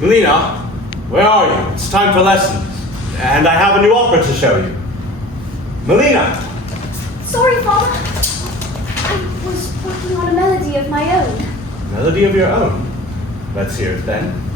Melina, where are you? It's time for lessons. And I have a new opera to show you. Melina! Sorry, Father. I was working on a melody of my own. Melody of your own? Let's hear it then.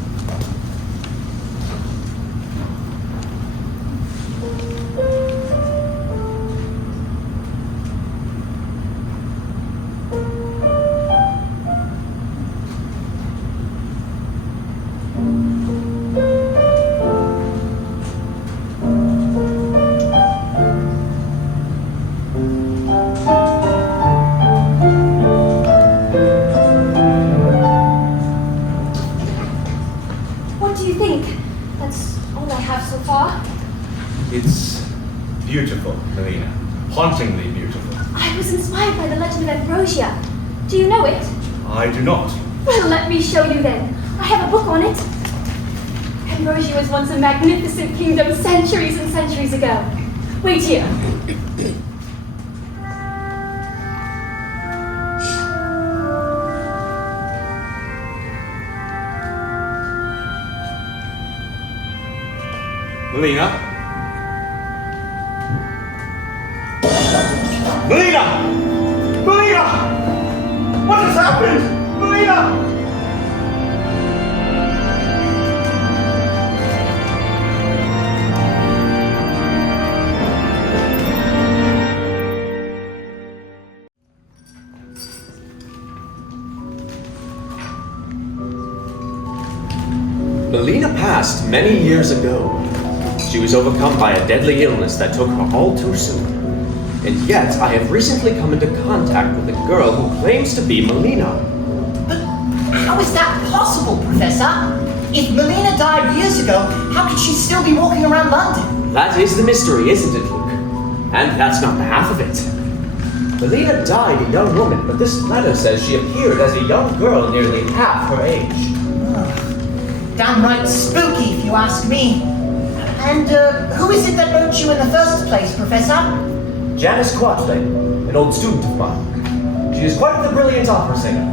Beautiful, Melina. Hauntingly beautiful. I was inspired by the legend of Ambrosia. Do you know it? I do not. Well, let me show you then. I have a book on it. Ambrosia was once a magnificent kingdom centuries and centuries ago. Wait here. Melina? Melina! Melina! What has happened? Melina! Melina passed many years ago. She was overcome by a deadly illness that took her all too soon. And yet, I have recently come into contact with a girl who claims to be Melina. But how is that possible, Professor? If Melina died years ago, how could she still be walking around London? That is the mystery, isn't it, Luke? And that's not the half of it. Melina died a young woman, but this letter says she appeared as a young girl nearly half her age. Downright spooky, if you ask me. And who is it that wrote you in the first place, Professor? Janice an old student of mine. She is quite the brilliant opera singer.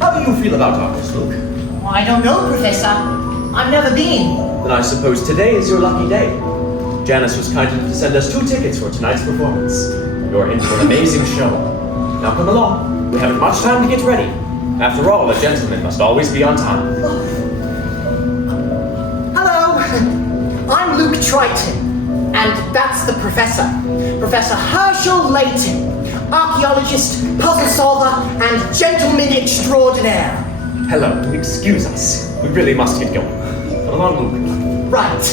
How do you feel about operas, Luke? I don't know, Professor. I've never been. Then I suppose today is your lucky day. Janice was kind enough to send us 2 tickets for tonight's performance. You're in for an amazing show. Now come along. We haven't much time to get ready. After all, a gentleman must always be on time. Hello. I'm Luke Triton. And that's the Professor. Professor Herschel Layton, archaeologist, puzzle solver, and gentleman extraordinaire. Hello, excuse us. We really must get going. Come along, Luke. Right.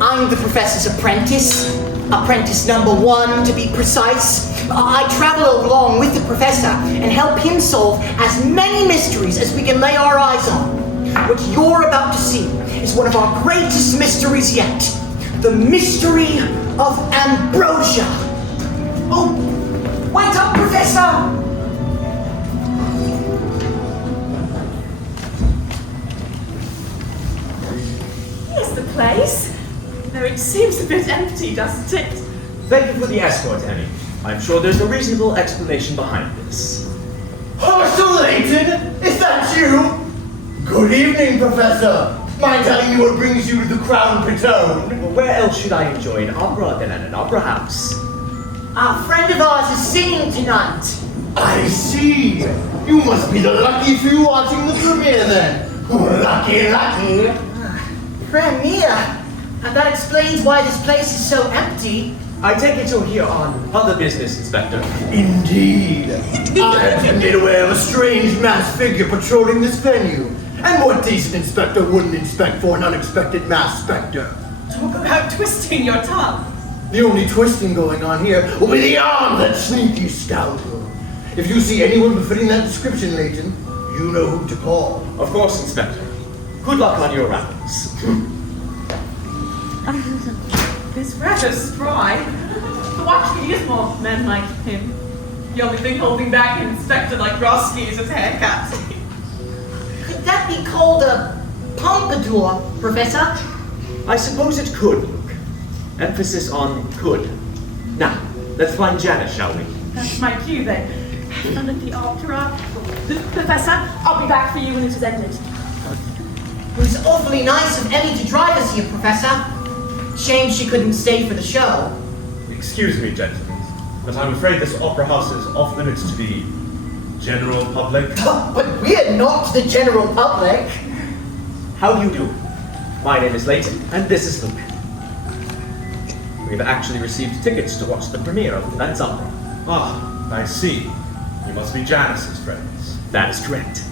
I'm the Professor's apprentice. Apprentice number 1, to be precise. I travel along with the Professor and help him solve as many mysteries as we can lay our eyes on. What you're about to see is one of our greatest mysteries yet. The mystery of Ambrosia. Oh, wait up, Professor! Here's the place. Though it seems a bit empty, doesn't it? Thank you for the escort, Emmy. I'm sure there's a reasonable explanation behind this. Professor Layton, is that you? Good evening, Professor. Mind telling me what brings you to the Crown Triton? Well, where else should I enjoy an opera than at an opera house? Our friend of ours is singing tonight. I see. You must be the lucky few watching the premiere then. Lucky, lucky. Premiere? And that explains why this place is so empty. I take it you're here on other business, Inspector. Indeed. I have been made aware of a strange masked figure patrolling this venue. And what decent inspector wouldn't inspect for an unexpected masked specter? Talk about twisting your tongue. The only twisting going on here will be the arm of that sneaky scoundrel. If you see anyone befitting that description, Layton, you know who to call. Of course, Inspector. Good luck on your rounds. This rather spry. The watch needs more men like him. The only thing holding back an inspector like Grosky is his haircut. Could that be called a pompadour, Professor? I suppose it could, Luke. Emphasis on could. Now, let's find Janice, shall we? That's my cue then. Have fun at the opera. Professor, I'll be back for you when it is ended. It was awfully nice of Emmy to drive us here, Professor. Shame she couldn't stay for the show. Excuse me, gentlemen, but I'm afraid this opera house is off limits to the general public. But we're not the general public. How do you do? My name is Layton, and this is Luke. We've actually received tickets to watch the premiere of tonight's opera. Ah, I see. You must be Janice's friends. That is correct.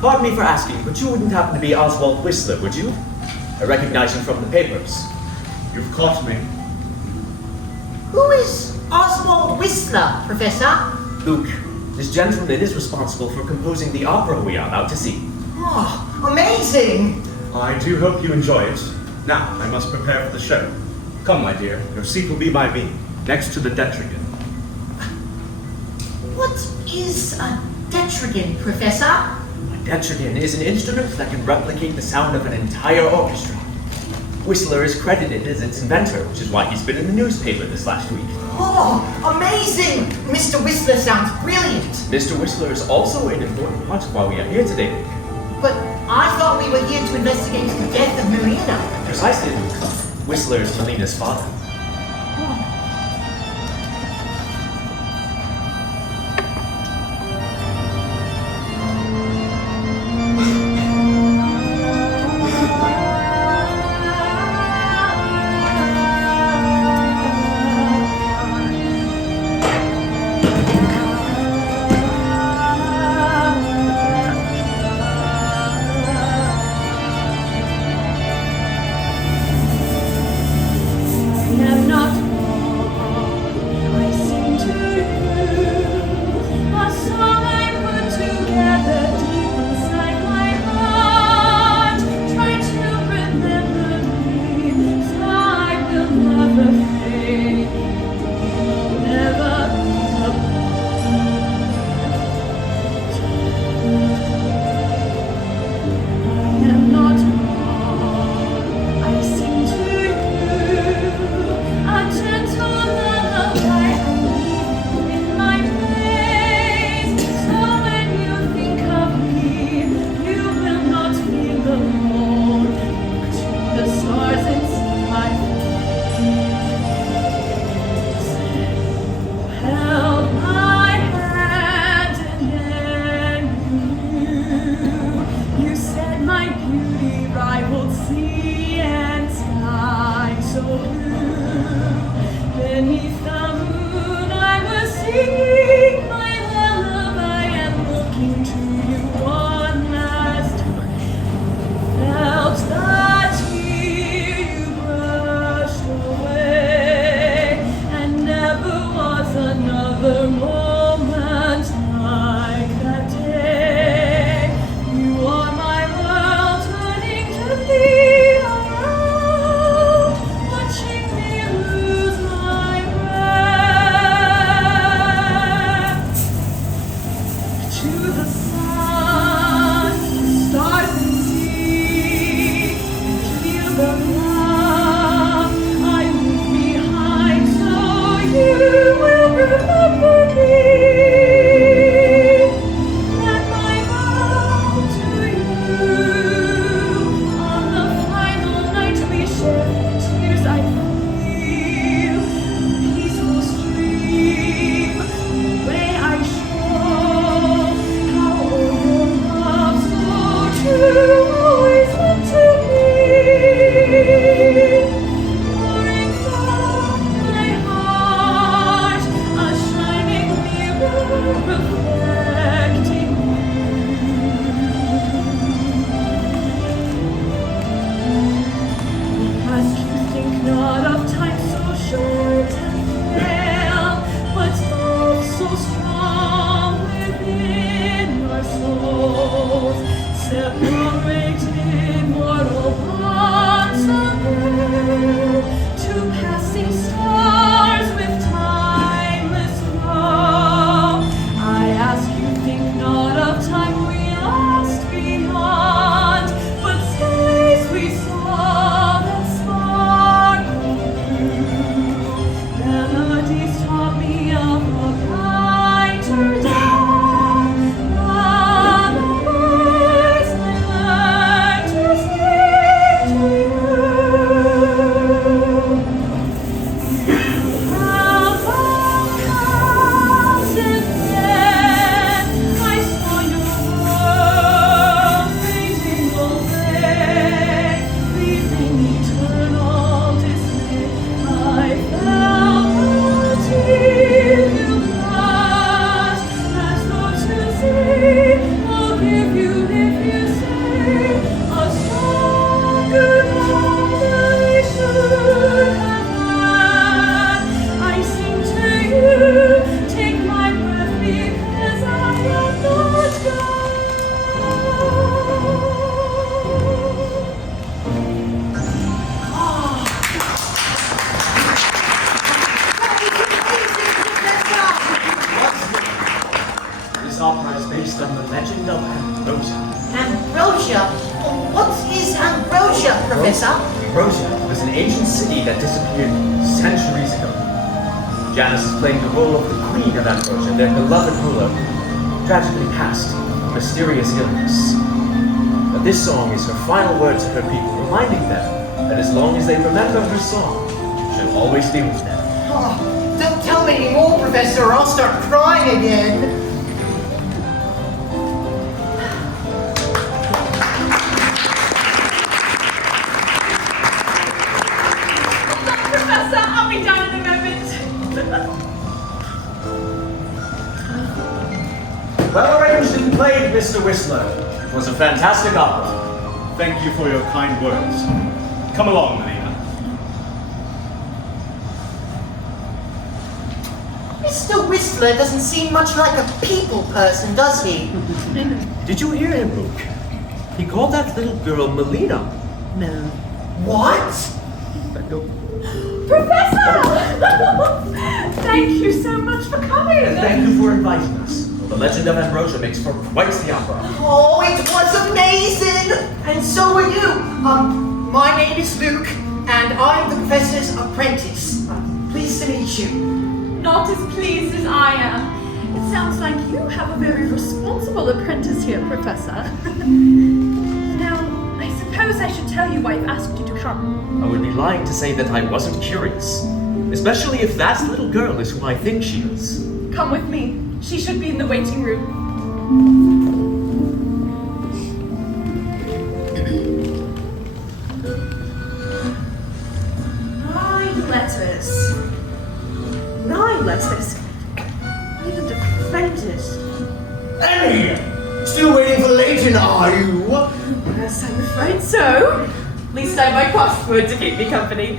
Pardon me for asking, but you wouldn't happen to be Oswald Whistler, would you? I recognize you from the papers. You've caught me. Who is Oswald Whistler, Professor? Luke, this gentleman is responsible for composing the opera we are about to see. Oh, amazing! I do hope you enjoy it. Now, I must prepare for the show. Come, my dear, your seat will be by me, next to the detrigan. What is a detrigan, Professor? A detrigan is an instrument that can replicate the sound of an entire orchestra. Whistler is credited as its inventor, which is why he's been in the newspaper this last week. Oh, amazing! Mr. Whistler sounds brilliant. Mr. Whistler is also an important part of why we are here today, Luke. But I thought we were here to investigate the death of Melina. Precisely, Luke. Whistler is Melina's father. Shining Professor? Ambrosia was an ancient city that disappeared centuries ago. Janice is playing the role of the Queen of Ambrosia, their beloved ruler, tragically passed with mysterious illness. But this song is her final word to her people, reminding them that as long as they remember her song, she'll always be with them. Oh, don't tell me anymore, Professor, or I'll start crying again. Professor, I'll be done in a moment. Well arranged and played, Mr. Whistler. It was a fantastic opera. Thank you for your kind words. Come along, Melina. Mr. Whistler doesn't seem much like a people person, does he? Did you hear him, Luke? He called that little girl Melina. What? Professor! Thank you so much for coming. And thank you for inviting us. The Legend of Ambrosia makes for quite the opera. Oh, it was amazing! And so are you. My name is Luke, and I'm the Professor's apprentice. Pleased to meet you. Not as pleased as I am. It sounds like you have a very responsible apprentice here, Professor. Now, I suppose I should tell you why I've asked you to come. I would be lying to say that I wasn't curious. Especially if that little girl is who I think she is. Come with me. She should be in the waiting room. 9 letters. 9 letters. Even defended. Emmy! Still waiting for Layton, are you? Yes, I'm afraid so. At least I have my crossword to keep me company.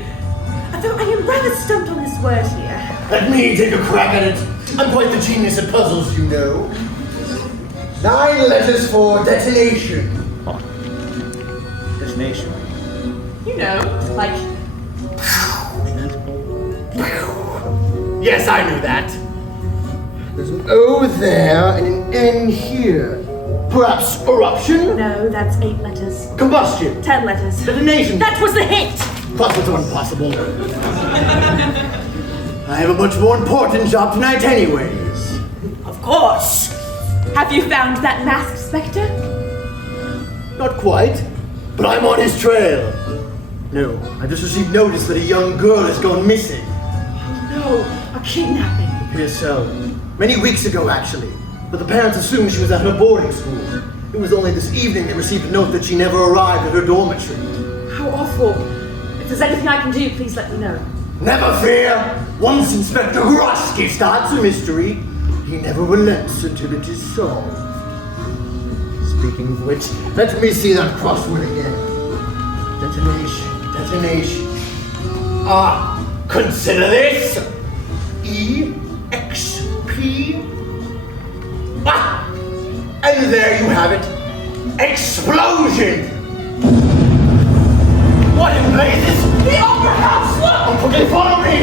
Although I am rather stumped on this word here. Let me take a crack at it. I'm quite the genius at puzzles, you know. 9 letters for detonation. Destination. You know, like... Yes, I knew that. There's an O there and an N here. Perhaps eruption? No, that's 8 letters. Combustion? 10 letters. Detonation? That was the hint! Possible to impossible. I have a much more important job tonight anyways. Of course! Have you found that masked spectre? Not quite, but I'm on his trail. No, I just received notice that a young girl has gone missing. No, a kidnapping. Appears so. Many weeks ago, actually. But the parents assumed she was at her boarding school. It was only this evening they received a note that she never arrived at her dormitory. How awful. If there's anything I can do, please let me know. Never fear! Once Inspector Grosky starts a mystery, he never relents until it is solved. Speaking of which, let me see that crossword again. Detonation. Ah, consider this! EXP. Ah! And there you have it. Explosion! What in blazes? The Opera House! Look! Okay, follow me!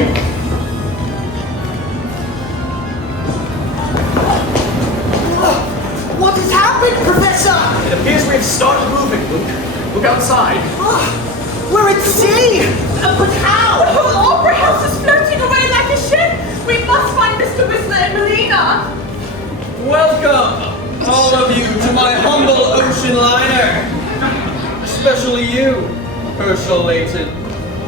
What has happened, Professor? It appears we have started moving, Luke. Look outside. We're at sea! But how? The whole Opera House is floating away like a ship! We must find Mr. Whistler and Melina! Welcome, all of you, to my humble ocean liner. Especially you, Professor Layton.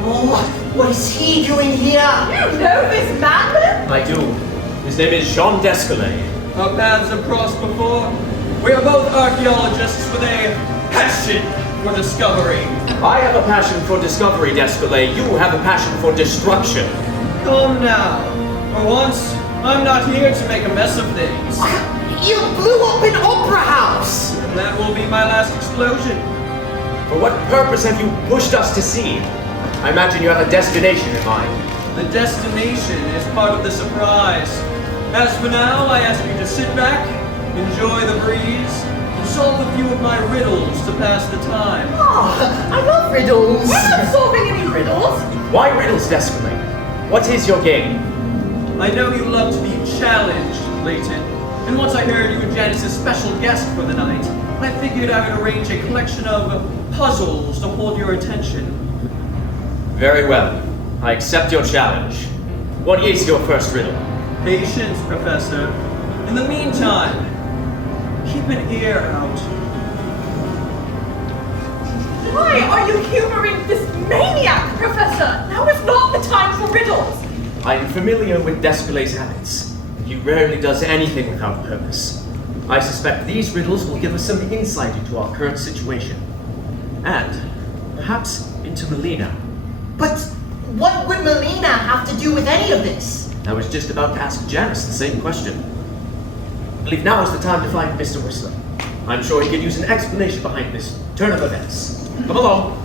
Oh, what is he doing here? You know this man? I do. His name is Jean Descole. Our paths have crossed before. We are both archaeologists with a passion for discovery. I have a passion for discovery, Descole. You have a passion for destruction. Come now. For once, I'm not here to make a mess of things. You blew up an opera house! And that will be my last explosion. For what purpose have you pushed us to sea? I imagine you have a destination in mind. The destination is part of the surprise. As for now, I ask you to sit back, enjoy the breeze, and solve a few of my riddles to pass the time. I love riddles! We're not solving any riddles! Why riddles, Descole? What is your game? I know you love to be challenged, Layton. And once I heard you were Janice's special guest for the night, I figured I would arrange a collection of puzzles to hold your attention. Very well. I accept your challenge. What is your first riddle? Patience, Professor. In the meantime, keep an ear out. Why are you humoring this maniac, Professor? Now is not the time for riddles. I am familiar with Descole's habits. He rarely does anything without purpose. I suspect these riddles will give us some insight into our current situation. And perhaps into Melina. But what would Melina have to do with any of this? I was just about to ask Janice the same question. I believe now is the time to find Mr. Whistler. I'm sure he could use an explanation behind this turn of events. Come along.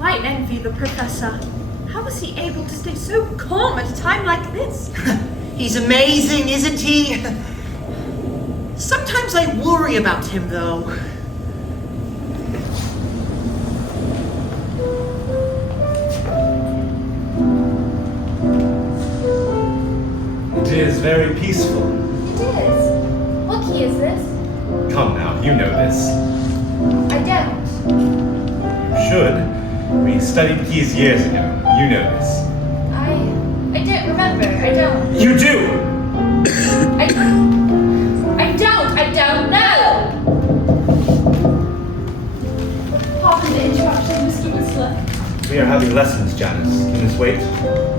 I envy the Professor. How is he able to stay so calm at a time like this? He's amazing, isn't he? Sometimes I worry about him, though. It is very peaceful. It is. What key is this? Come now, you know this. I don't. You should. We studied keys years ago. You know this. I don't remember. I don't. You do! I don't know! Pardon the interruption, Mr. Whistler. We are having lessons, Janice. Can this wait?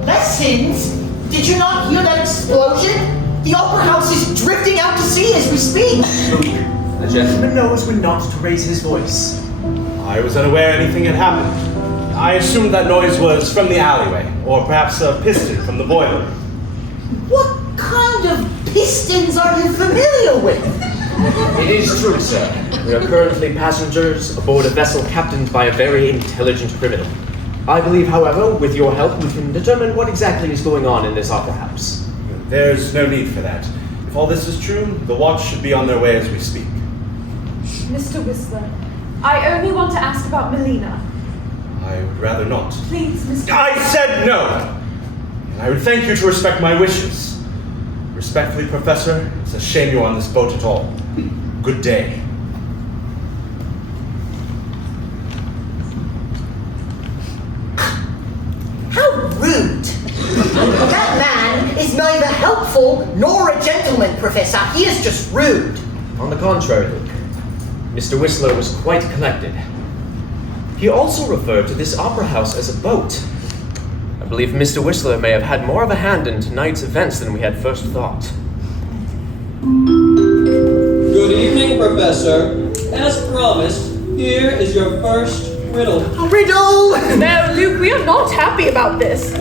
Lessons? Did you not hear that explosion? The opera house is drifting out to sea as we speak. The gentleman knows when not to raise his voice. I was unaware anything had happened. I assumed that noise was from the alleyway, or perhaps a piston from the boiler. What kind of pistons are you familiar with? It is true, sir. We are currently passengers aboard a vessel captained by a very intelligent criminal. I believe, however, with your help, we can determine what exactly is going on in this opera house. There's no need for that. If all this is true, the watch should be on their way as we speak. Mr. Whistler, I only want to ask about Melina. I would rather not. Please, Mr. I said no! And I would thank you to respect my wishes. Respectfully, Professor, it's a shame you're on this boat at all. Good day. How rude! That man is neither helpful nor a gentleman, Professor. He is just rude. On the contrary, Luke, Mr. Whistler was quite collected. He also referred to this opera house as a boat. I believe Mr. Whistler may have had more of a hand in tonight's events than we had first thought. Good evening, Professor. As promised, here is your first riddle. A riddle! No, Luke, we are not happy about this.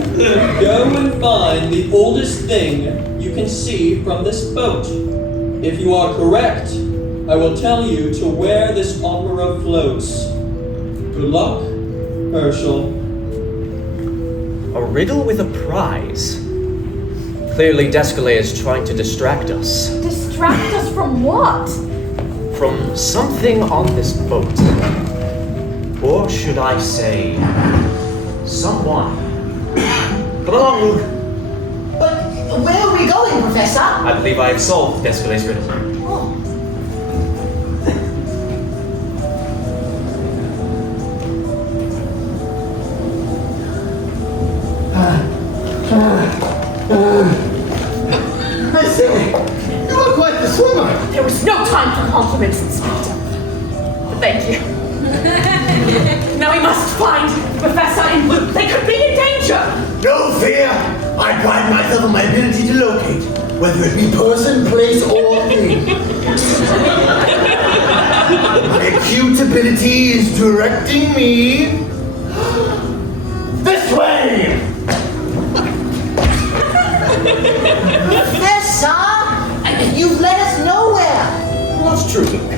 Go and find the oldest thing you can see from this boat. If you are correct, I will tell you to where this opera floats. Good luck, Herschel. A riddle with a prize. Clearly, Descole is trying to distract us. Distract us from what? From something on this boat. Or should I say, someone. Come along, Luke. But where are we going, Professor? I believe I have solved Descole's riddle. Oh. I say, you are quite the swimmer. There was no time for compliments, Inspector. But thank you. Now we must find Professor and Luke. They could be in danger. No fear. I pride myself on my ability to locate, whether it be person, place, or thing. My acute ability is directing me this way. Professor, you've led us nowhere. Well, that's true, Luke.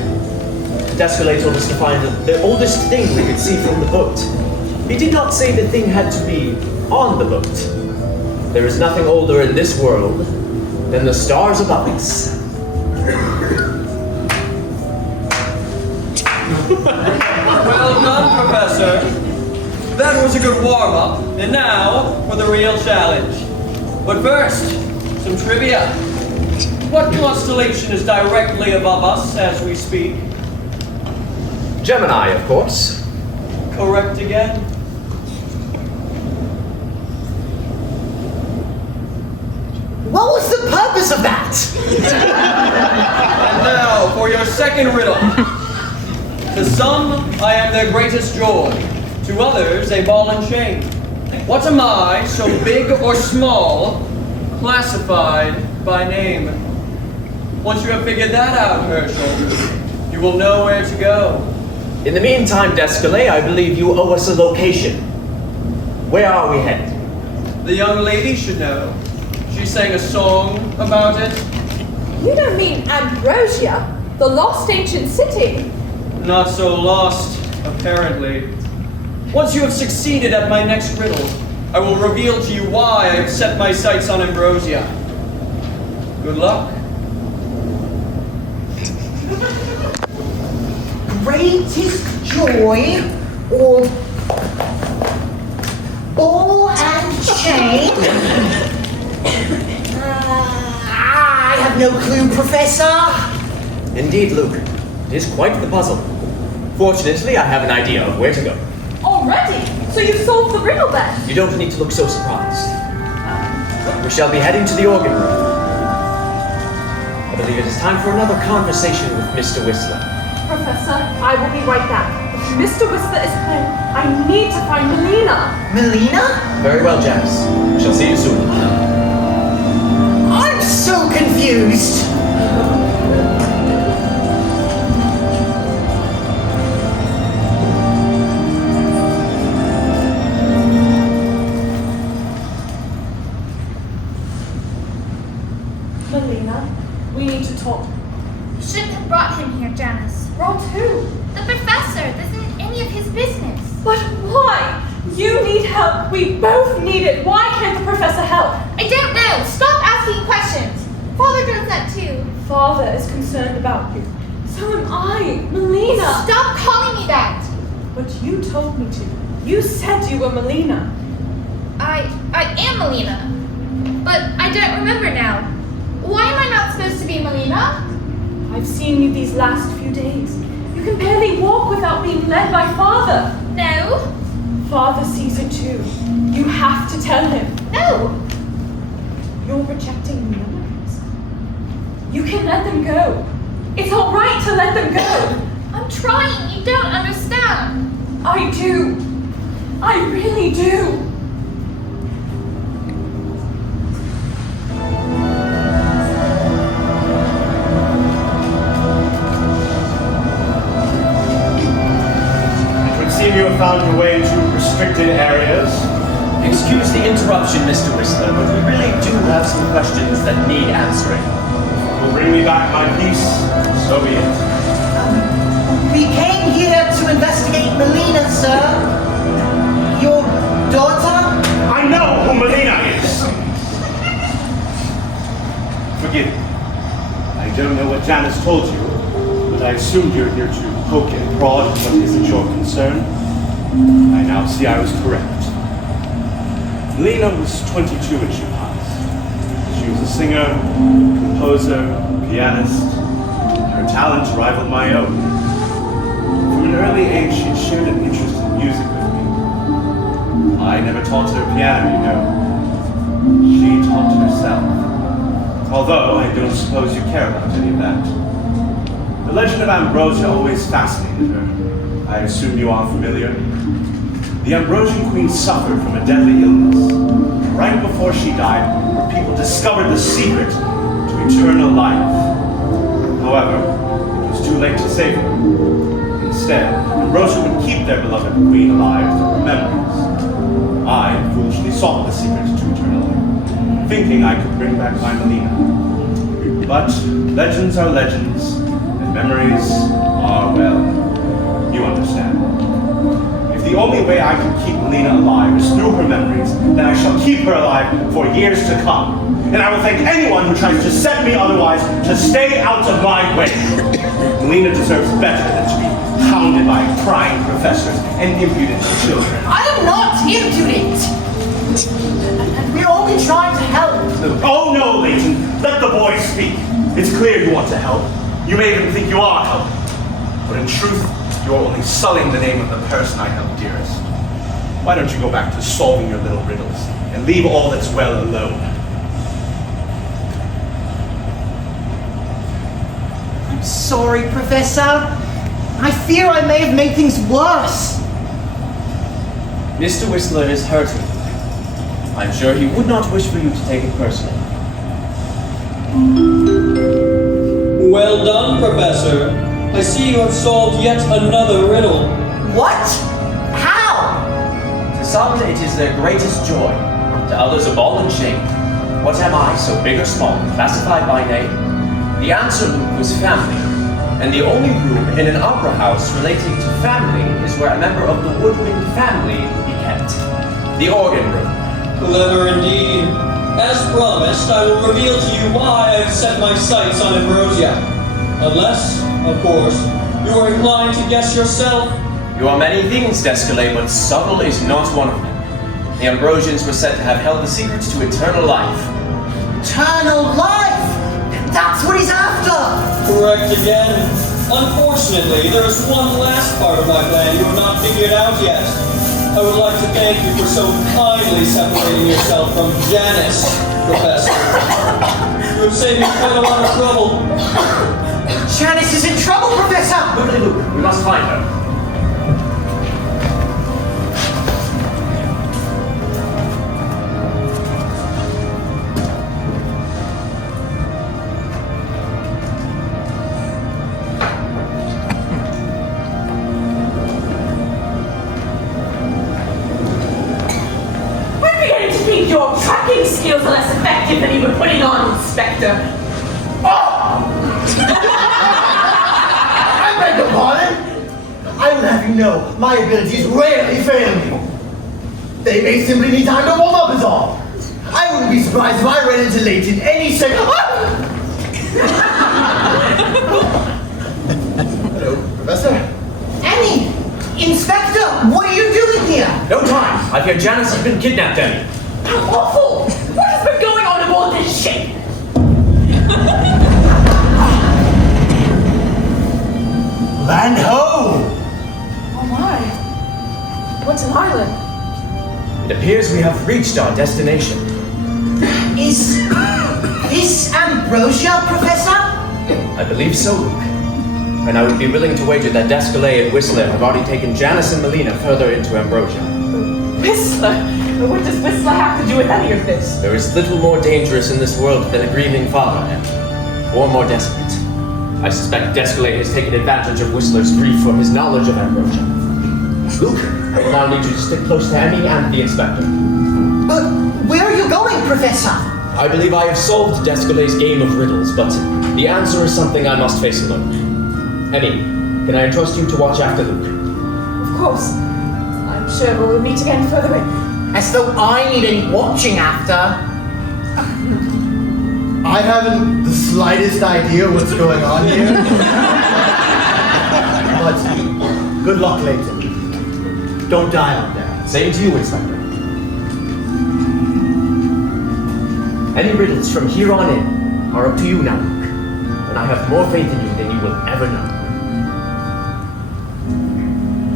Descole told us to find the oldest thing we could see from the boat. He did not say the thing had to be on the boat. There is nothing older in this world than the stars above us. Well done, Professor. That was a good warm-up, and now for the real challenge. But first, some trivia. What constellation is directly above us as we speak? Gemini, of course. Correct again? What was the purpose of that? And now for your second riddle. To some, I am their greatest joy. To others, a ball and chain. What am I, so big or small, classified by name? Once you have figured that out, Herschel, you will know where to go. In the meantime, Descole, I believe you owe us a location. Where are we headed? The young lady should know. She sang a song about it. You don't mean Ambrosia, the lost ancient city? Not so lost, apparently. Once you have succeeded at my next riddle, I will reveal to you why I have set my sights on Ambrosia. Good luck. Greatest joy or ball and chain? I have no clue, Professor. Indeed, Luke. It is quite the puzzle. Fortunately, I have an idea of where to go. Already? So you've solved the riddle then? You don't need to look so surprised. We shall be heading to the organ room. I believe it is time for another conversation with Mr. Whistler. Professor, I will be right back. If Mr. Whistler is playing, I need to find Melina. Melina? Very well, Janice. We shall see you soon. I'm so confused. Melina, we need to talk. You shouldn't have brought him here, Janice. Brought who? The professor. This isn't any of his business. But why? You need help. We both need it. Why can't the professor help? I don't know. Stop asking questions. Father does that too. Father is concerned about you. So am I, Melina. Stop calling me that. But you told me to. You said you were Melina. I am Melina. But I don't remember now. Why am I not supposed to be Melina? I've seen you these last few days. You can barely walk without being led by Father. No. Father sees it too. You have to tell him. No. You're rejecting memories. You can let them go. It's all right to let them go. I'm trying. You don't understand. I do. I really do. You have found your way into restricted areas. Excuse the interruption, Mr. Whistler, but we really do have some questions that need answering. Will bring me back my peace, so be it. We came here to investigate Melina, sir. Your daughter? I know who Melina is! Forgive me. I don't know what Janice told you, but I assumed you're here to poke and prod what isn't your concern. I now see I was correct. Melina was 22 when she passed. She was a singer, composer, pianist. Her talent rivaled my own. From an early age, she shared an interest in music with me. I never taught her piano, you know. She taught herself. Although I don't suppose you care about any of that. The legend of Ambrosia always fascinated her. I assume you are familiar. The Ambrosian queen suffered from a deadly illness. Right before she died, her people discovered the secret to eternal life. However, it was too late to save her. Instead, Ambrosia would keep their beloved queen alive through her memories. I foolishly sought the secret to eternal life, thinking I could bring back my Melina. But legends are legends, and memories are, well, you understand. If the only way I can keep Melina alive is through her memories, then I shall keep her alive for years to come. And I will thank anyone who tries to set me otherwise to stay out of my way. Melina deserves better than to be hounded by prying professors and impudent children. I am not impudent! We're only trying to help. Oh no, Layton. Let the boy speak. It's clear you want to help. You may even think you are helping. But in truth, You're only sullying the name of the person I held dearest. Why don't you go back to solving your little riddles and leave all that's well alone? I'm sorry, Professor. I fear I may have made things worse. Mr. Whistler is hurting. I'm sure he would not wish for you to take it personally. Well done, Professor. I see you have solved yet another riddle. What? How? To some it is their greatest joy, to others a ball and shame. What am I, so big or small, classified by name? The answer, Luke, was family. And the only room in an opera house relating to family is where a member of the woodwind family will be kept. The organ room. Clever indeed. As promised, I will reveal to you why I've set my sights on Ambrosia. Unless, of course, you are inclined to guess yourself. You are many things, Descole, but subtle is not one of them. The Ambrosians were said to have held the secret to eternal life. Eternal life! That's what he's after! Correct again. Unfortunately, there is one last part of my plan you have not figured out yet. I would like to thank you for so kindly separating yourself from Janice, Professor. You have saved me quite a lot of trouble. Janice is in trouble, Professor! Quickly, Luke, we must find her. Your tracking skills are less effective than you were putting on, Inspector. I beg your pardon? I will have you know, my abilities rarely fail me. They may simply need time to warm up is all. I wouldn't be surprised if I ran into Layton any second. Hello, Professor. Emmy! Inspector, what are you doing here? No time! I fear Janice has been kidnapped, Emmy. How awful! What has been going on aboard this ship? Land ho! Oh my. What's an island? It appears we have reached our destination. Is this Ambrosia, Professor? I believe so, Luke. And I would be willing to wager that Descole and Whistler have already taken Janice and Melina further into Ambrosia. Whistler? What does Whistler have to do with any of this? There is little more dangerous in this world than a grieving father, Emmy. Or more desperate. I suspect Descole has taken advantage of Whistler's grief for his knowledge of Ambrosia. Luke, I will now need you to stick close to Emmy and the Inspector. But where are you going, Professor? I believe I have solved Descole's game of riddles, but the answer is something I must face alone. Emmy, can I entrust you to watch after Luke? Of course. I'm sure we'll meet again further in. As though I need any watching after. I haven't the slightest idea what's going on here. But good luck, Layton. Don't die out there. Same to you, Inspector. Any riddles from here on in are up to you now, Luke. And I have more faith in you than you will ever know.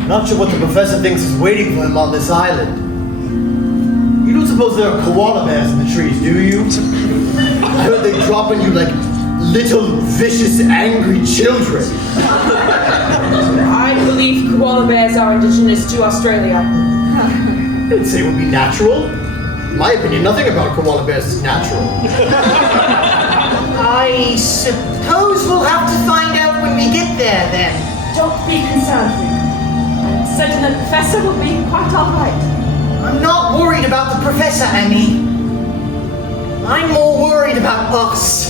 Not sure what the professor thinks is waiting for him on this island. You don't suppose there are koala bears in the trees, do you? I heard they drop on you like little, vicious, angry children. I believe koala bears are indigenous to Australia. I didn't say it would be natural. In my opinion, nothing about koala bears is natural. I suppose we'll have to find out when we get there, then. Don't be concerned, Luke. I'm certain the Professor will be quite all right. I'm not worried about the Professor, Emmy. I'm more worried about us.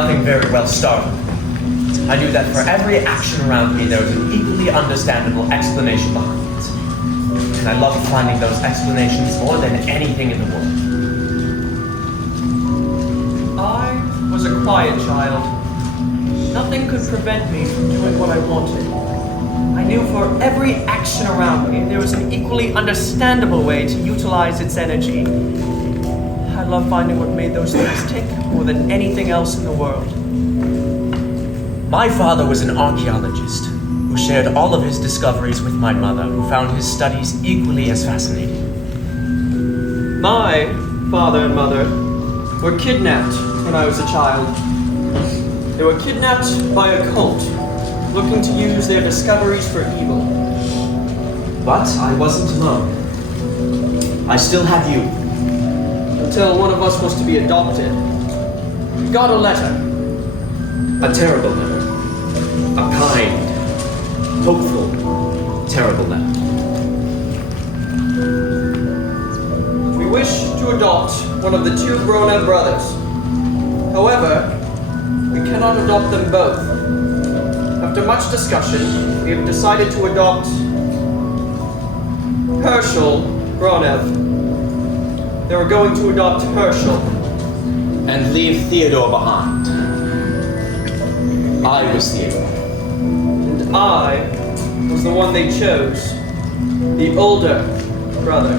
Nothing very well started. I knew that for every action around me, there was an equally understandable explanation behind it. And I loved finding those explanations more than anything in the world. I was a quiet child. Nothing could prevent me from doing what I wanted. I knew for every action around me, there was an equally understandable way to utilize its energy. I love finding what made those things tick more than anything else in the world. My father was an archaeologist who shared all of his discoveries with my mother, who found his studies equally as fascinating. My father and mother were kidnapped when I was a child. They were kidnapped by a cult, looking to use their discoveries for evil. But I wasn't alone. I still had you. Until one of us was to be adopted. We got a letter. A terrible letter. A kind, hopeful, terrible letter. We wish to adopt one of the two grown-up brothers. However, we cannot adopt them both. After much discussion, we have decided to adopt Herschel Gronev. They were going to adopt Herschel. And leave Theodore behind. I was Theodore. And I was the one they chose. The older brother.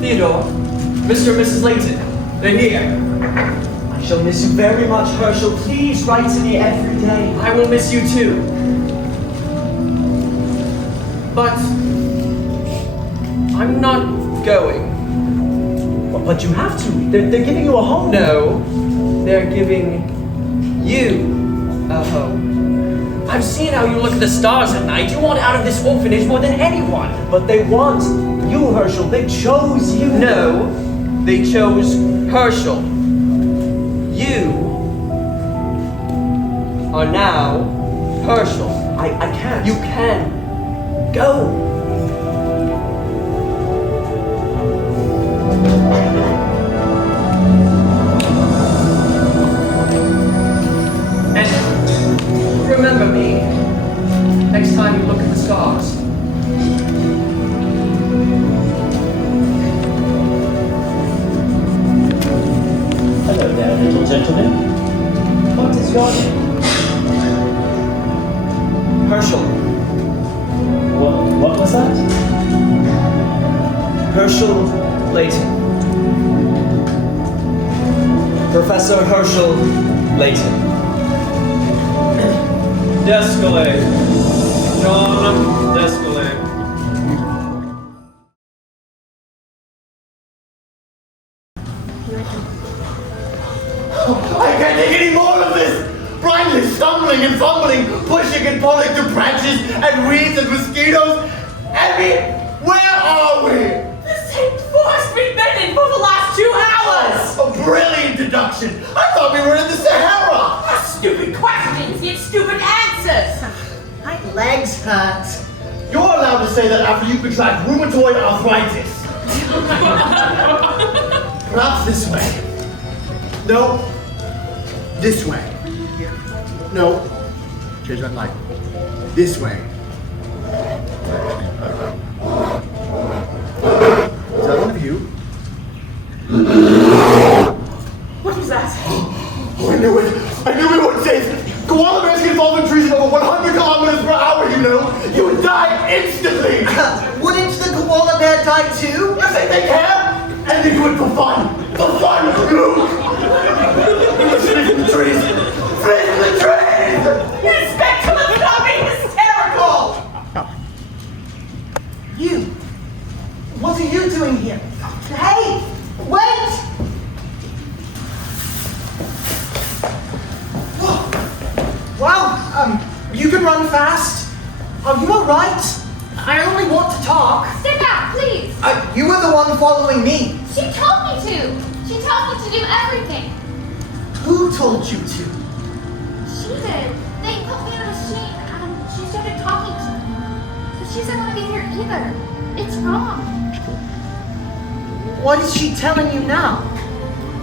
Theodore, Mr. and Mrs. Layton, they're here. I shall miss you very much, Herschel. Please write to me every day. I will miss you too. But I'm not going. But you have to. They're giving you a home. No, they're giving you a home. I've seen how you look at the stars at night. You want out of this orphanage more than anyone. But they want you, Herschel. They chose you. No, they chose Herschel. You are now Herschel. I can't. You can. Go. And remember me next time you look at the stars. Hello there, little gentleman. What is your name? Herschel. What was that? Herschel Layton. Professor Herschel Layton. Descole. John Descole. I can't take any more of this! Blindly stumbling and fumbling, pushing and pulling through branches and weeds and mosquitoes. Emmy, where are we? The same forest we've been in for the last 2 hours! A brilliant deduction! I thought we were in the Sahara! Stupid questions, yet stupid answers! My legs hurt. You're allowed to say that after you contract rheumatoid arthritis. Perhaps this way. No. This way. No. Change that light. This way. Is that one of you? What was that? Oh, I knew it! I knew we weren't safe! Koala bears can fall from trees at over 100 kilometers per hour, you know! You would die instantly! Wouldn't the koala bear die too? You think they care? And they do it for fun! For fun! Look! Freeze in the trees! Freeze in the trees! Inspector, let's not be hysterical! You. What are you doing here? Hey! Wait! Wow, you can run fast. Are you alright? I only want to talk. Step back, please. You were the one following me. She told me to. She told me to do everything. Who told you to? She did. They put me in a machine and she started talking to me. But she doesn't want to be here either. It's wrong. What is she telling you now?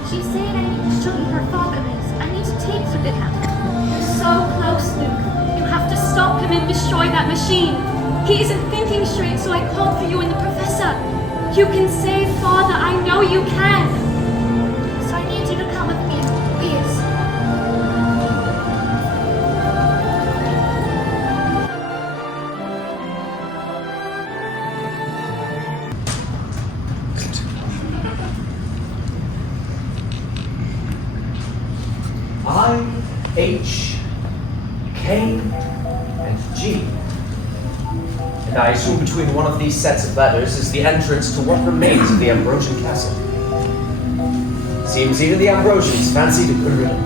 She's saying I need to show you her father is. I need to take you to him. You're so close, Luke. You have to stop him and destroy that machine. He isn't thinking straight, so I called for you and the professor. You can save Father. I know you can. So I need you to come with me, please. I, H, K, and G. And I assume between one of these sets of letters is the entrance to what remains of the Ambrosian castle. Seems even the Ambrosians fancied a good riddle.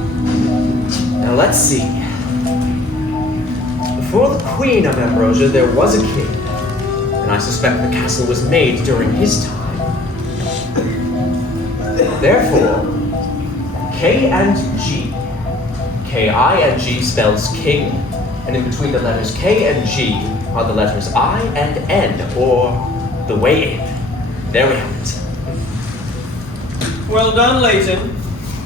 Now let's see. Before the Queen of Ambrosia, there was a king, and I suspect the castle was made during his time. Therefore, K and G. K-I-N-G spells king, and in between the letters K and G are the letters I and N, or the way in. There we have it. Well done, Layton.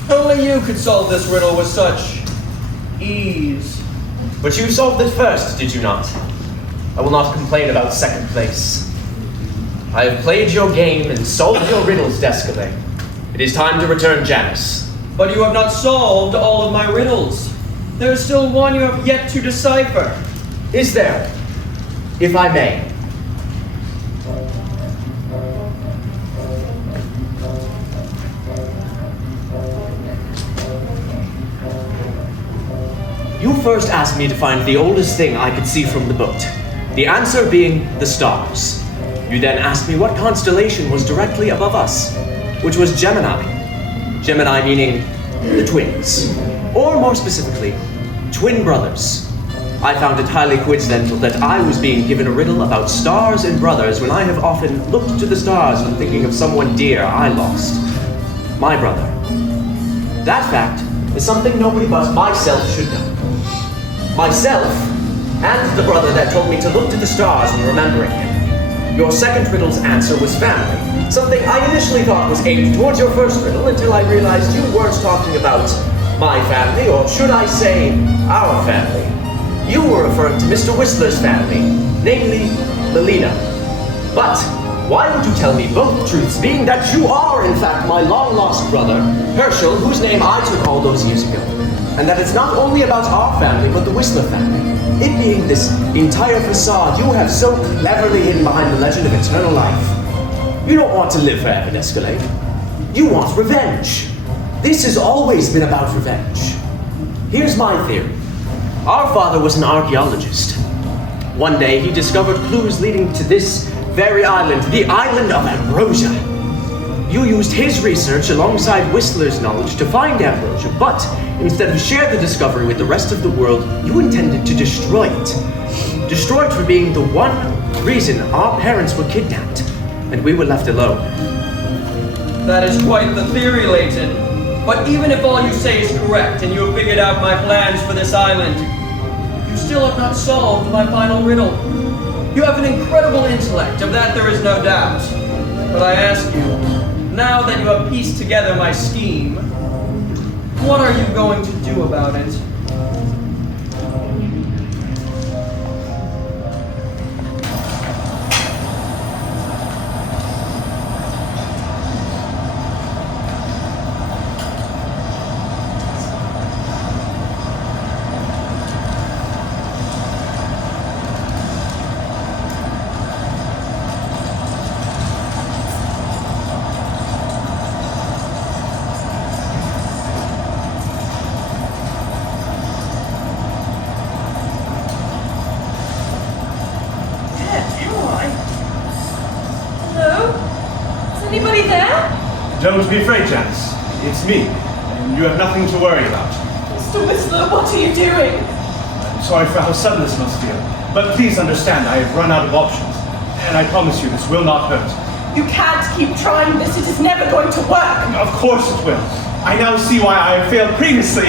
Only you could solve this riddle with such ease. But you solved it first, did you not? I will not complain about second place. I have played your game and solved your riddles, Descole. It is time to return Janice. But you have not solved all of my riddles. There is still one you have yet to decipher. Is there? If I may. You first asked me to find the oldest thing I could see from the boat, the answer being the stars. You then asked me what constellation was directly above us, which was Gemini. Gemini meaning the twins, or more specifically, twin brothers. I found it highly coincidental that I was being given a riddle about stars and brothers when I have often looked to the stars when thinking of someone dear I lost. My brother. That fact is something nobody but myself should know. Myself, and the brother that told me to look to the stars when remembering him. Your second riddle's answer was family, something I initially thought was aimed towards your first riddle until I realized you weren't talking about my family, or should I say, our family. You were referring to Mr. Whistler's family, namely, Melina. But why would you tell me both truths, being that you are, in fact, my long-lost brother, Herschel, whose name I took all those years ago, and that it's not only about our family, but the Whistler family, it being this entire facade you have so cleverly hidden behind the legend of eternal life. You don't want to live forever, Descole. You want revenge. This has always been about revenge. Here's my theory. Our father was an archaeologist. One day he discovered clues leading to this very island, the island of Ambrosia. You used his research alongside Whistler's knowledge to find Ambrosia, but instead of share the discovery with the rest of the world, you intended to destroy it. Destroy it for being the one reason our parents were kidnapped, and we were left alone. That is quite the theory, Layton. But even if all you say is correct and you have figured out my plans for this island, you still have not solved my final riddle. You have an incredible intellect, of that there is no doubt. But I ask you, now that you have pieced together my scheme, what are you going to do about it? Don't be afraid, Janice. It's me, and you have nothing to worry about. Mr. Whistler, what are you doing? I'm sorry for how sudden this must feel, but please understand I have run out of options, and I promise you this will not hurt. You can't keep trying this. It is never going to work. Of course it will. I now see why I have failed previously.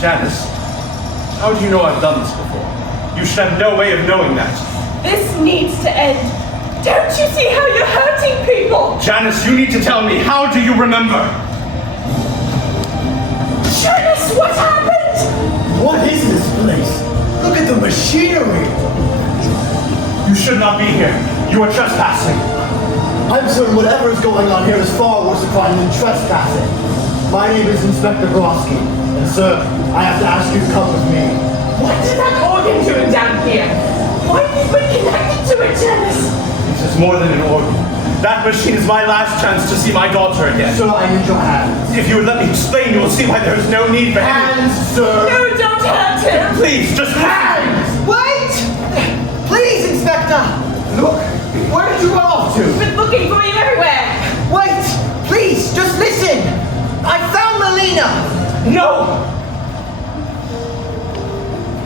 Janice, how do you know I've done this before? You should have no way of knowing that. This needs to end. Don't you see how you're hurting people? Janice, you need to tell me, how do you remember? Janice, what happened? What is this place? Look at the machinery. You should not be here. You are trespassing. I'm certain whatever is going on here is far worse a crime than trespassing. My name is Inspector Grosky, and sir, I have to ask you to come with me. What is that organ doing down here? Why have you been connected to it, Janice? This is more than an organ. That machine is my last chance to see my daughter again. Sir, I need your hands. If you would let me explain, you will see why there is no need for Hands, sir! No, don't hurt him! Please, just hands! Wait! Please, Inspector! Look, where did you run off to? We've been looking for you everywhere! Wait! Please, just listen! I found Melina! No!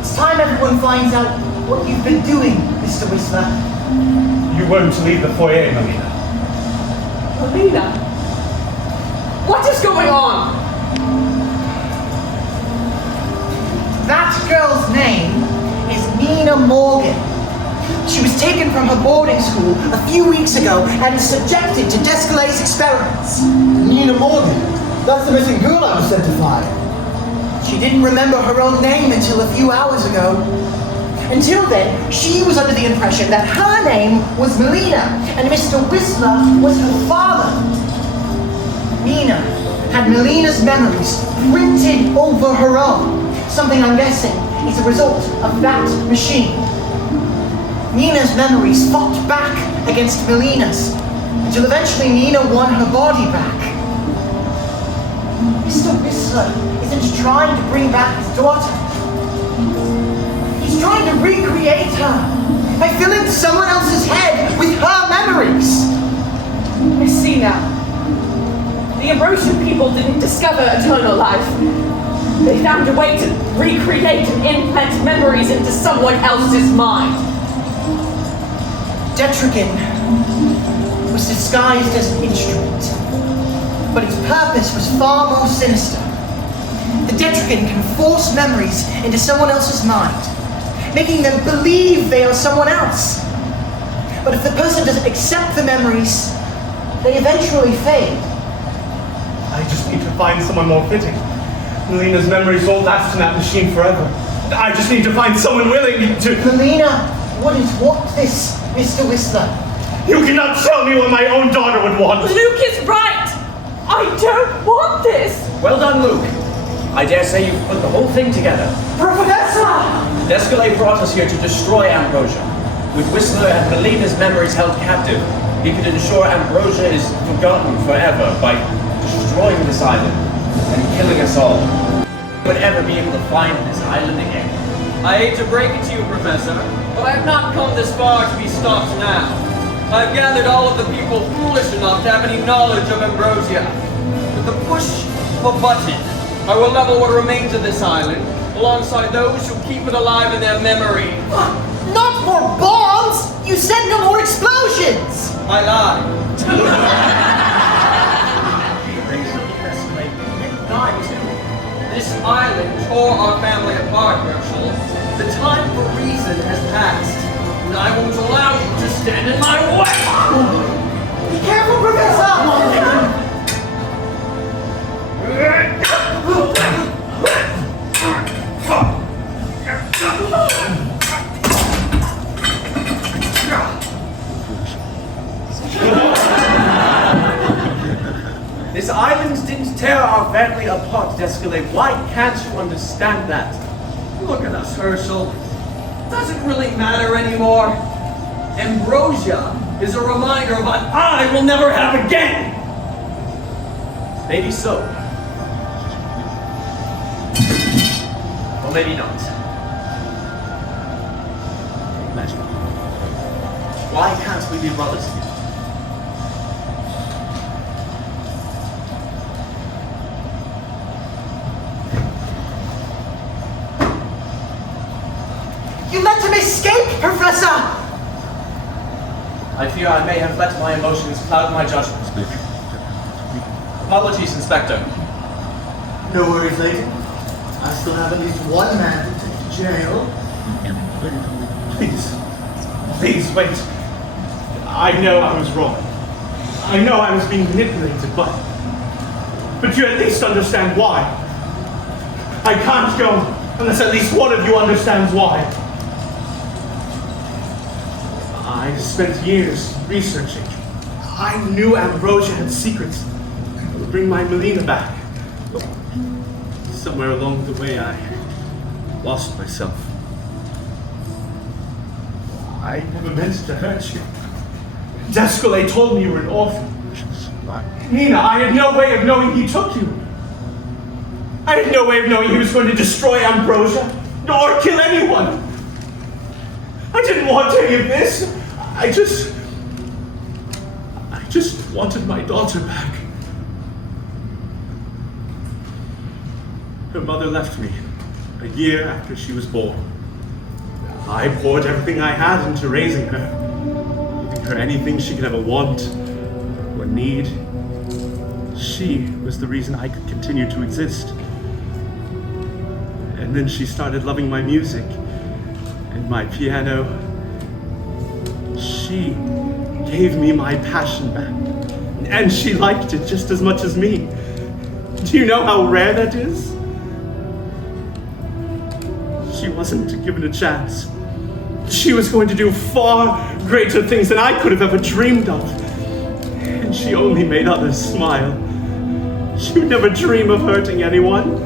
It's time everyone finds out what you've been doing, Mr. Whistler. You weren't to leave the foyer, Melina. Melina? What is going on? That girl's name is Nina Morgan. She was taken from her boarding school a few weeks ago and subjected to Descole's experiments. Nina Morgan. That's the missing girl I was sent to find. She didn't remember her own name until a few hours ago. Until then, she was under the impression that her name was Melina and Mr. Whistler was her father. Nina had Melina's memories printed over her own, something I'm guessing is a result of that machine. Nina's memories fought back against Melina's, until eventually Nina won her body back. Mr. Whistler isn't trying to bring back his daughter. He's trying to recreate her by filling someone else's head with her memories. I see now. The Ambrosia people didn't discover eternal life. They found a way to recreate and implant memories into someone else's mind. Detrigan was disguised as an instrument, but its purpose was far more sinister. The Detrigan can force memories into someone else's mind, making them believe they are someone else. But if the person doesn't accept the memories, they eventually fade. I just need to find someone more fitting. Melina's memories won't last in that machine forever. I just need to find someone willing to... Melina wouldn't want this, Mr. Whistler. You cannot tell me what my own daughter would want. Luke is right! I don't want this! Well done, Luke. I dare say you've put the whole thing together. Professor! Descole brought us here to destroy Ambrosia. With Whistler and Melina's memories held captive, he could ensure Ambrosia is forgotten forever by destroying this island and killing us all. We would ever be able to find this island again. I hate to break it to you, Professor, but I have not come this far to be stopped now. I've gathered all of the people foolish enough to have any knowledge of Ambrosia. With the push of a button, I will level what remains of this island, alongside those who keep it alive in their memory. Not more bombs! You said no more explosions! I lied. This island tore our family apart, Herschel. The time for reason has passed, and I won't allow you to stand in my way! Be careful, Professor! This island didn't tear our family apart, Descole. Why can't you understand that? Look at us, Herschel. Doesn't really matter anymore. Ambrosia is a reminder of what I will never have again! Maybe so. Or maybe not. Why can't we be brothers again? You let him escape, Professor! I fear I may have let my emotions cloud my judgment. Apologies, Inspector. No worries, Layton. I still have at least one man to take to jail. Please. Please, wait. I know I was wrong. I know I was being manipulated, but you at least understand why. I can't go unless at least one of you understands why. I spent years researching. I knew Ambrosia had secrets that would bring my Melina back. Somewhere along the way, I lost myself. I never meant to hurt you. Descole told me you were an orphan. Nina, I had no way of knowing he took you. I had no way of knowing he was going to destroy Ambrosia, nor kill anyone. I didn't want any of this. I just wanted my daughter back. Her mother left me a year after she was born. I poured everything I had into raising her, giving her anything she could ever want or need. She was the reason I could continue to exist. And then she started loving my music and my piano. She gave me my passion back, and she liked it just as much as me. Do you know how rare that is? She wasn't given a chance. She was going to do far greater things than I could have ever dreamed of. And she only made others smile. She would never dream of hurting anyone.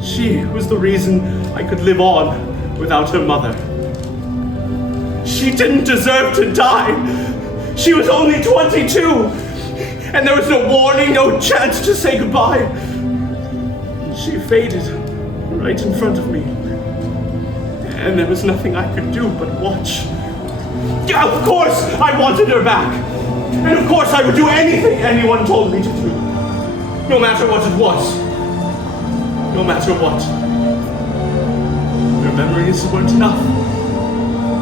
She was the reason I could live on without her mother. She didn't deserve to die. She was only 22, and there was no warning, no chance to say goodbye. She faded right in front of me, and there was nothing I could do but watch. Of course I wanted her back, and of course I would do anything anyone told me to do, no matter what it was, no matter what. Her memories weren't enough.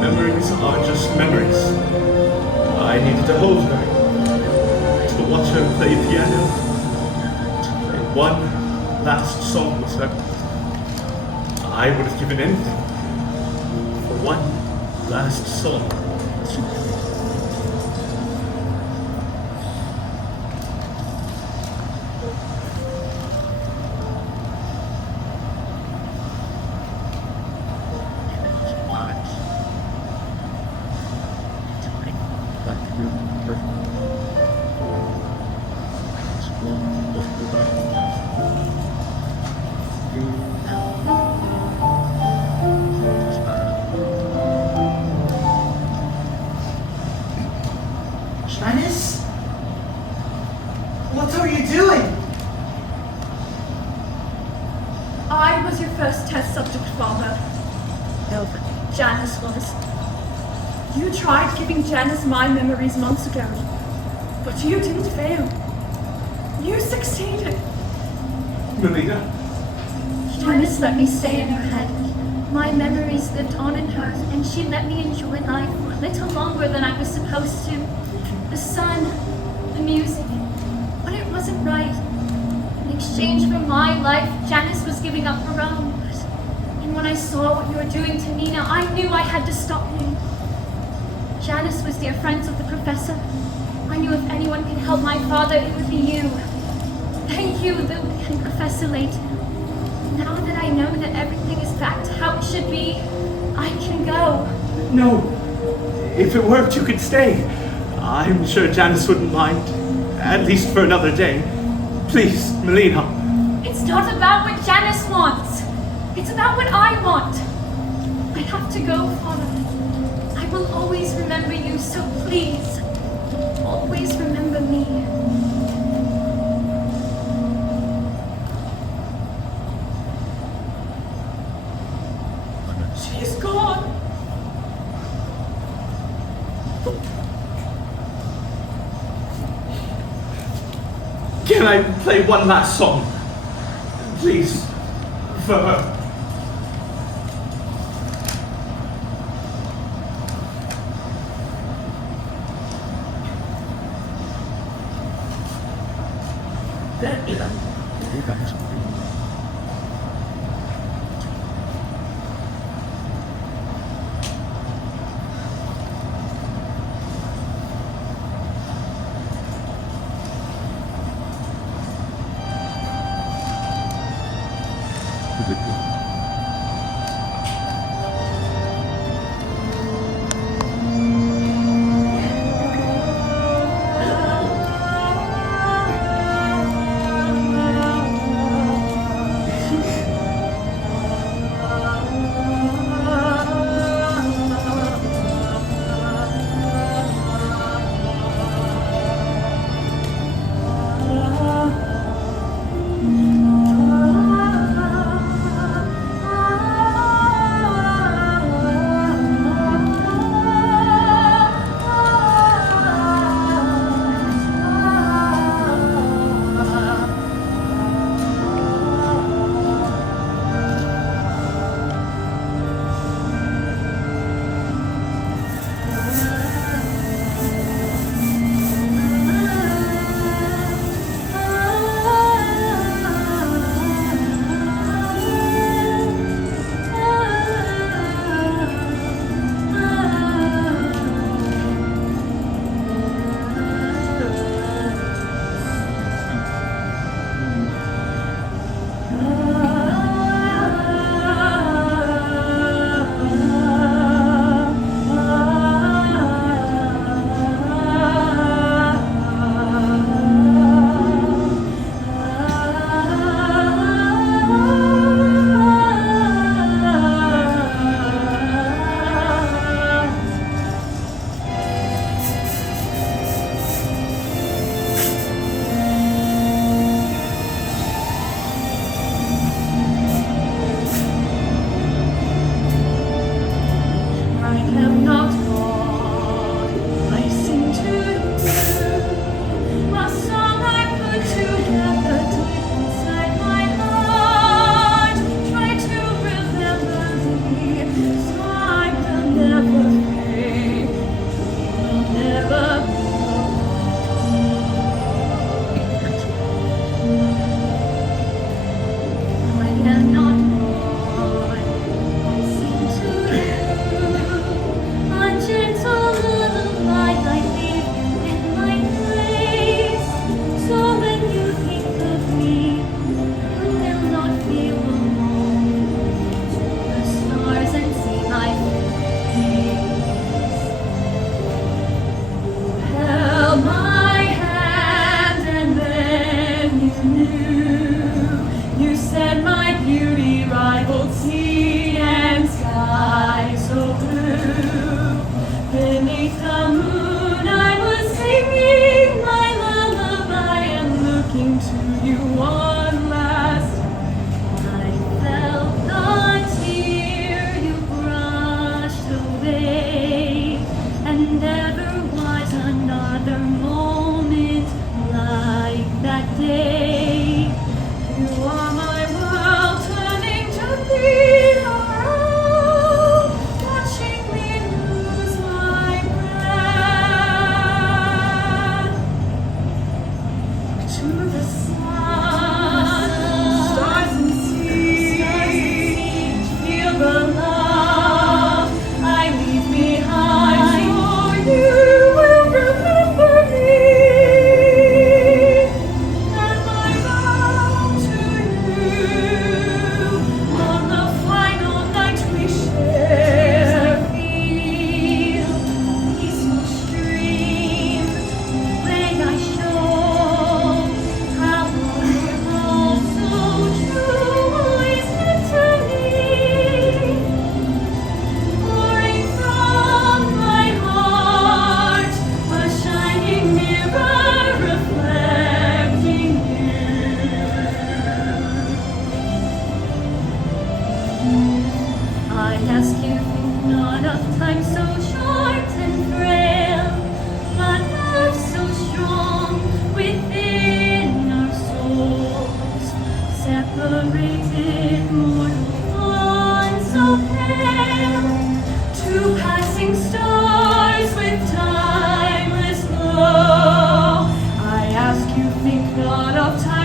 Memories are just memories. I needed to hold her, to watch her play piano, to play one last song with her. I would have given anything for one last song. Janice? What are you doing? I was your first test subject, Father. No, but Janice was. You tried giving Janice my memories months ago, but you didn't fail. You succeeded. Melina? Janice let me stay in her head. My memories lived on in her, and she let me enjoy life a little longer than I was supposed to. The sun, the music, but it wasn't right. In exchange for my life, Janice was giving up her own. And when I saw what you were doing to Nina, I knew I had to stop you. Janice was dear friends of the Professor. I knew if anyone could help my father, it would be you. Thank you, Luke and Professor Layton. Now that I know that everything is back to how it should be, I can go. No. If it worked, you could stay. I'm sure Janice wouldn't mind, at least for another day. Please, Melina. It's not about what Janice wants. It's about what I want. I have to go, Father. I will always remember you, so please, always remember me. She's gone. Can I play one last song? Please, for her. Not of time.